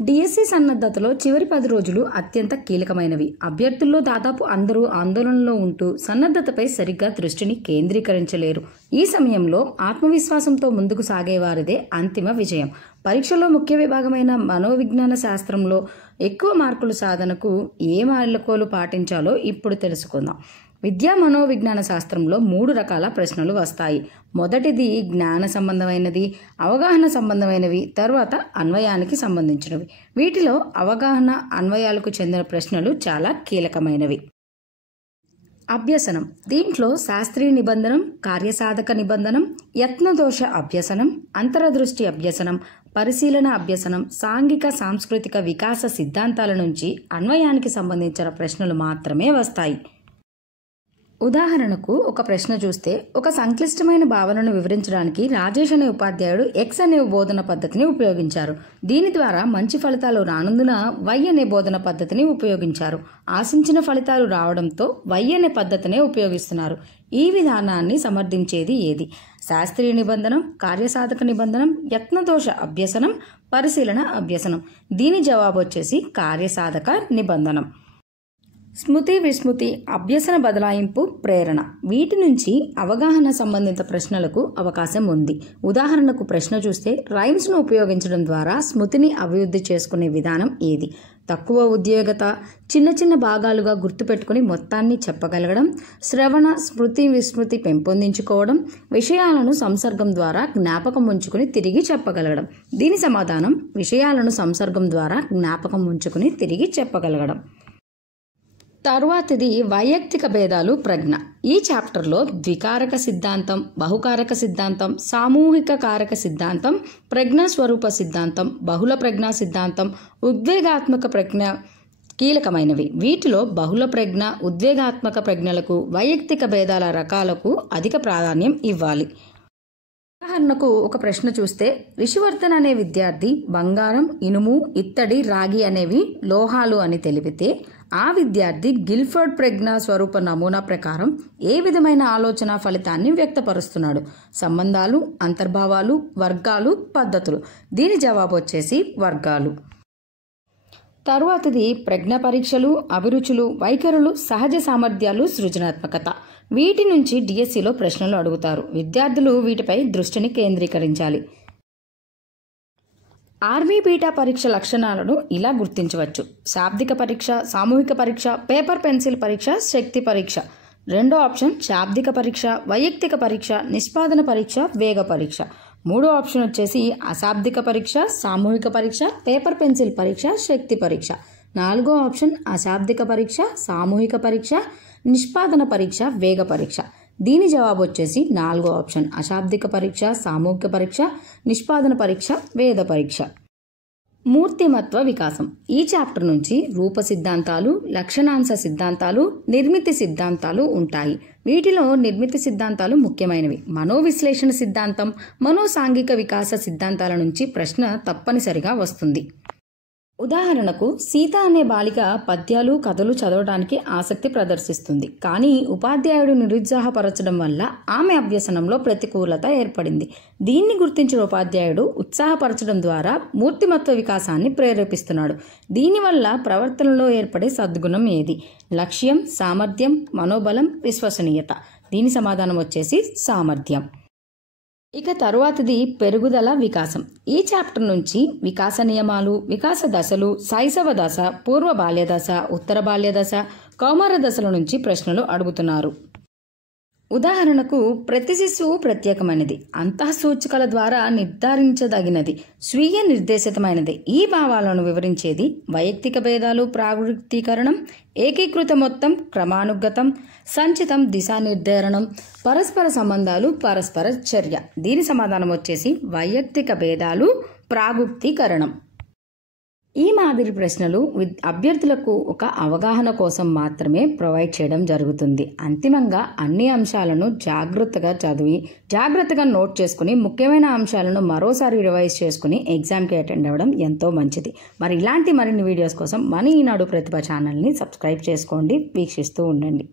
DSC సన్నద్ధతలో చివరి 10 రోజులు అత్యంత కీలకమైనవి. అభ్యర్థుల్లో దాదాపు అందరూ ఆందోళనలో ఉంటూ సన్నద్ధతపై సరిగ్గా దృష్టిని కేంద్రీకరించలేరు. ఈ సమయంలో ఆత్మవిశ్వాసంతో ముందుకు సాగేవారిదే అంతిమ విజయం. పరీక్షలో ముఖ్య విభాగమైన మనోవిజ్ఞాన శాస్త్రంలో ఎక్కువ మార్కుల సాధనకు ఏ మెళకువలు పాటించాలో ఇప్పుడు తెలుసుకుందాం. విద్యా మనోవిజ్ఞాన శాస్త్రంలో 3 రకాల ప్రశ్నలు వస్తాయి. మొదటిది జ్ఞాన సంబంధమైనది, అవగాహన సంబంధమైనవి, తర్వాత అన్వయానికి సంబంధించినవి. వీటిలో అవగాహన, అన్వయాలకు చెందిన ప్రశ్నలు చాలా కీలకమైనవి. అభ్యసనం. దీంట్లో శాస్త్రీయ నిబంధనం, కార్యసాధక నిబంధనం, యత్నదోష అభ్యసనం, అంతరదృష్టి అభ్యసనం, పరిశీలన అభ్యసనం, సాంఘిక సాంస్కృతిక వికాస సిద్ధాంతాల నుంచి అన్వయానికి సంబంధించిన ప్రశ్నలు మాత్రమే వస్తాయి. ఉదాహరణకు ఒక ప్రశ్న చూస్తే, ఒక సంక్లిష్టమైన భావనను వివరించడానికి రాజేష్ అనే ఉపాధ్యాయుడు ఎక్స్ అనే బోధన పద్ధతిని ఉపయోగించారు. దీని ద్వారా మంచి ఫలితాలు రానందున వై అనే బోధన పద్ధతిని ఉపయోగించారు. ఆశించిన ఫలితాలు రావడంతో వై అనే పద్ధతినే ఉపయోగిస్తున్నారు. ఈ విధానాన్ని సమర్థించేది ఏది? శాస్త్రీయ నిబంధనం, కార్యసాధక నిబంధనం, యత్నదోష అభ్యసనం, పరిశీలన అభ్యసనం. దీని జవాబు వచ్చేసి కార్యసాధక నిబంధనం. స్మృతి, విస్మృతి, అభ్యసన బదలాయింపు, ప్రేరణ. వీటి నుంచి అవగాహన సంబంధిత ప్రశ్నలకు అవకాశం ఉంది. ఉదాహరణకు ప్రశ్న చూస్తే, రైమ్స్ను ఉపయోగించడం ద్వారా స్మృతిని అభివృద్ధి చేసుకునే విధానం ఏది? తక్కువ ఉద్యోగత, చిన్న చిన్న భాగాలుగా గుర్తుపెట్టుకుని మొత్తాన్ని చెప్పగలగడం, శ్రవణ, స్మృతి, విస్మృతి పెంపొందించుకోవడం, విషయాలను సంసర్గం ద్వారా జ్ఞాపకం ఉంచుకుని తిరిగి చెప్పగలగడం. దీని సమాధానం విషయాలను సంసర్గం ద్వారా జ్ఞాపకం ఉంచుకుని తిరిగి చెప్పగలగడం. తరువాతిది వైయక్తిక భేదాలు, ప్రజ్ఞ. ఈ చాప్టర్లో ద్వికారక సిద్ధాంతం, బహుకారక సిద్ధాంతం, సామూహిక కారక సిద్ధాంతం, ప్రజ్ఞా స్వరూప సిద్ధాంతం, బహుళ ప్రజ్ఞా సిద్ధాంతం, ఉద్వేగాత్మక ప్రజ్ఞ కీలకమైనవి. వీటిలో బహుళ ప్రజ్ఞ, ఉద్వేగాత్మక ప్రజ్ఞలకు, వైయక్తిక భేదాల రకాలకు అధిక ప్రాధాన్యం ఇవ్వాలి. ఉదాహరణకు ఒక ప్రశ్న చూస్తే, రిషివర్ధన్ అనే విద్యార్థి బంగారం, ఇనుము, ఇత్తడి, రాగి అనేవి లోహాలు అని తెలిపితే, ఆ విద్యార్థి గిల్ఫర్డ్ ప్రజ్ఞా స్వరూప నమూనా ప్రకారం ఏ విధమైన ఆలోచన ఫలితాన్ని వ్యక్తపరుస్తున్నాడు? సంబంధాలు, అంతర్భావాలు, వర్గాలు, పద్ధతులు. దీని జవాబు వచ్చేసి వర్గాలు. తరువాతది ప్రజ్ఞ పరీక్షలు, అభిరుచులు, వైఖరులు, సహజ సామర్థ్యాలు, సృజనాత్మకత. వీటి నుంచి డిఎస్సిలో ప్రశ్నలు అడుగుతారు. విద్యార్థులు వీటిపై దృష్టిని కేంద్రీకరించాలి. ఆర్మీ బీటా పరీక్ష లక్షణాలను ఇలా గుర్తించవచ్చు: శాబ్దిక పరీక్ష, సామూహిక పరీక్ష, పేపర్ పెన్సిల్ పరీక్ష, శక్తి పరీక్ష. రెండో ఆప్షన్ శాబ్దిక పరీక్ష, వైయక్తిక పరీక్ష, నిష్పాదన పరీక్ష, వేగ పరీక్ష. మూడో ఆప్షన్ వచ్చేసి అశాబ్దిక పరీక్ష, సామూహిక పరీక్ష, పేపర్ పెన్సిల్ పరీక్ష, శక్తి పరీక్ష. నాలుగో ఆప్షన్ అశాబ్దిక పరీక్ష, సామూహిక పరీక్ష, నిష్పాదన పరీక్ష, వేగ పరీక్ష. దీని జవాబు వచ్చేసి నాలుగో ఆప్షన్ అశాబ్దిక పరీక్ష, సామూహిక పరీక్ష, నిష్పాదన పరీక్ష, వేద పరీక్ష. మూర్తిమత్వ వికాసం. ఈ చాప్టర్ నుంచి రూప సిద్ధాంతాలు, లక్షణాంశ సిద్ధాంతాలు, నిర్మితి సిద్ధాంతాలు ఉంటాయి. వీటిలో నిర్మితి సిద్ధాంతాలు ముఖ్యమైనవి. మనోవిశ్లేషణ సిద్ధాంతం, మనోసాంఘిక వికాస సిద్ధాంతాల నుంచి ప్రశ్న తప్పనిసరిగా వస్తుంది. ఉదాహరణకు సీత అనే బాలిక పద్యాలు, కథలు చదవడానికి ఆసక్తి ప్రదర్శిస్తుంది. కానీ ఉపాధ్యాయుడు నిరుత్సాహపరచడం వల్ల ఆమె అభ్యసనంలో ప్రతికూలత ఏర్పడింది. దీన్ని గుర్తించిన ఉపాధ్యాయుడు ఉత్సాహపరచడం ద్వారా మూర్తిమత్వ వికాసాన్ని ప్రేరేపిస్తున్నాడు. దీనివల్ల ప్రవర్తనలో ఏర్పడే సద్గుణం ఏది? లక్ష్యం, సామర్థ్యం, మనోబలం, విశ్వసనీయత. దీని సమాధానం వచ్చేసి సామర్థ్యం. ఇక తరువాతది పెరుగుదల, వికాసం. ఈ చాప్టర్ నుంచి వికాస నియమాలు, వికాస దశలు, శైశవ దశ, పూర్వ బాల్య దశ, ఉత్తర బాల్య దశ, కౌమార దశల నుంచి ప్రశ్నలు అడుగుతున్నారు. ఉదాహరణకు ప్రతి శిశువు ప్రత్యేకమైనది, అంతఃసూచికల ద్వారా నిర్ధారించదగినది, స్వీయ నిర్దేశితమైనది. ఈ భావాలను వివరించేది వైయక్తిక భేదాలు, ప్రాగృతీకరణం, ఏకీకృత మొత్తం, క్రమానుగతం, సంచితం, దిశానిర్ధారణం, పరస్పర సంబంధాలు, పరస్పర చర్య. దీని సమాధానం వచ్చేసి వైయక్తిక భేదాలు, ప్రాగుప్తీకరణం. ఈ మాదిరి ప్రశ్నలు అభ్యర్థులకు ఒక అవగాహన కోసం మాత్రమే ప్రొవైడ్ చేయడం జరుగుతుంది. అంతిమంగా అన్ని అంశాలను జాగ్రత్తగా చదివి, జాగ్రత్తగా నోట్ చేసుకుని, ముఖ్యమైన అంశాలను మరోసారి రివైజ్ చేసుకుని ఎగ్జామ్కి అటెండ్ అవ్వడం ఎంతో మంచిది. మరి ఇలాంటి మరిన్ని వీడియోస్ కోసం మన ఈనాడు ప్రతిభ ఛానల్ని సబ్స్క్రైబ్ చేసుకోండి, వీక్షిస్తూ ఉండండి.